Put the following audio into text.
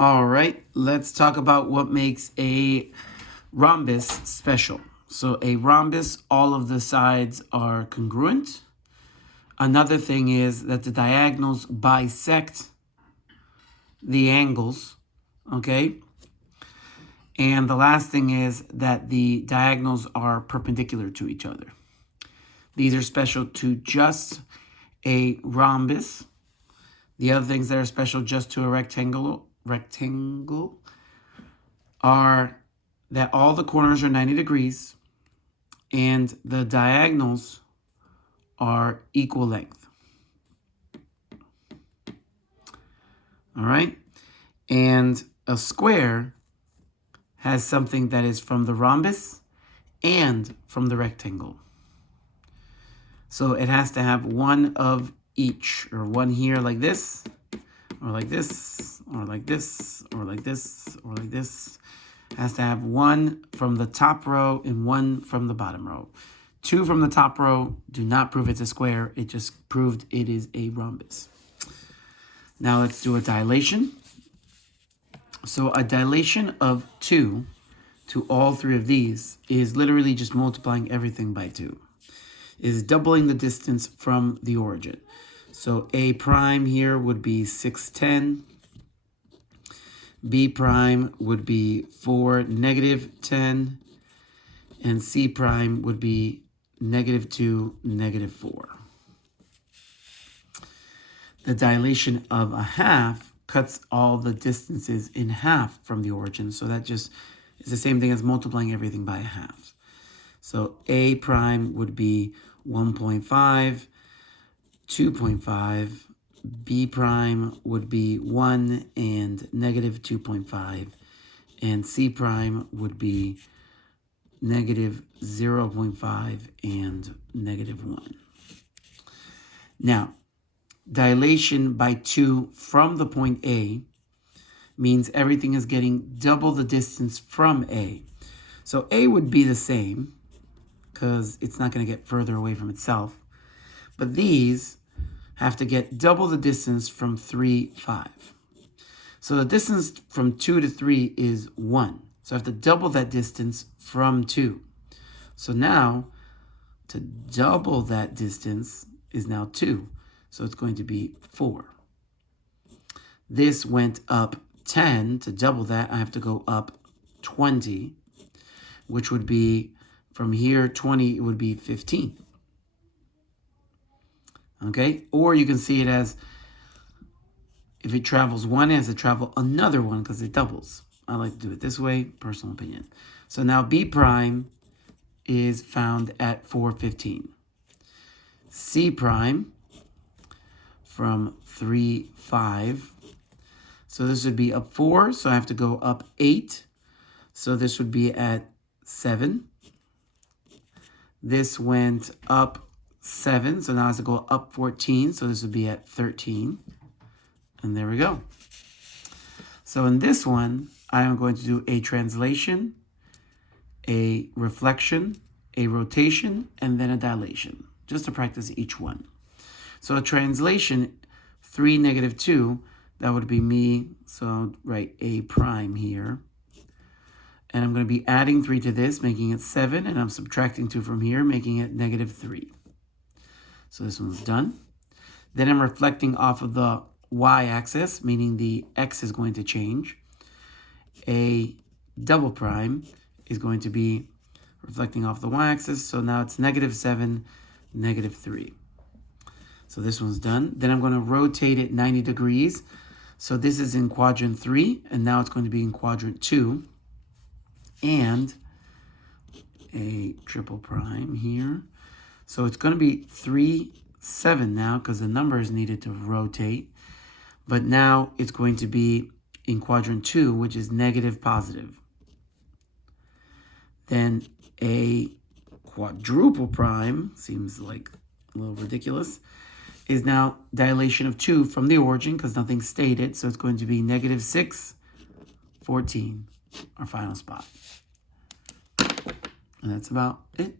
All right, let's talk about what makes a rhombus special. So a rhombus, all of the sides are congruent. Another thing is that the diagonals bisect the angles, okay? And the last thing is that the diagonals are perpendicular to each other. These are special to just a rhombus. The other things that are special just to a rectangle are that all the corners are 90 degrees and the diagonals are equal length. All right? And a square has something that is from the rhombus and from the rectangle. So it has to have one of each, or one here like this, or like this, or like this, or like this, or like this. It has to have one from the top row and one from the bottom row. Two from the top row do not prove it's a square. It just proved it is a rhombus. Now let's do a dilation. So a dilation of 2 to all three of these is literally just multiplying everything by 2. Is doubling the distance from the origin. So A prime here would be 610. B prime would be 4, -10. And C prime would be -2, -4. The dilation of a half cuts all the distances in half from the origin. So that just is the same thing as multiplying everything by a half. So A prime would be 1.5, 2.5, B prime would be 1 and -2.5, and C prime would be -0.5 and -1. Now, dilation by 2 from the point A means everything is getting double the distance from A. So A would be the same, because it's not going to get further away from itself. But these have to get double the distance from 3, 5. So the distance from 2 to 3 is 1. So I have to double that distance from 2. So now, to double that distance is now 2. So it's going to be 4. This went up 10. To double that, I have to go up 20, which would be from here, 20, it would be 15. Okay? Or you can see it as, if it travels one, it has to travel another one because it doubles. I like to do it this way, personal opinion. So now B prime is found at 415. C prime from 3, 5. So this would be up 4, so I have to go up 8. So this would be at 7. This went up 7, so now I have to go up 14, so this would be at 13. And there we go. So in this one, I am going to do a translation, a reflection, a rotation, and then a dilation, just to practice each one. So a translation, 3, -2, that would be me, so I'll write A prime here. And I'm going to be adding 3 to this, making it 7. And I'm subtracting 2 from here, making it -3. So this one's done. Then I'm reflecting off of the y-axis, meaning the x is going to change. A double prime is going to be reflecting off the y-axis. So now it's -7, -3. So this one's done. Then I'm going to rotate it 90 degrees. So this is in quadrant 3, and now it's going to be in quadrant 2. And a triple prime here. So it's going to be 3, 7 now because the number is needed to rotate. But now it's going to be in quadrant 2, which is -+. Then a quadruple prime, seems like a little ridiculous, is now dilation of 2 from the origin because nothing stayed. So it's going to be -6, 14, our final spot. And that's about it.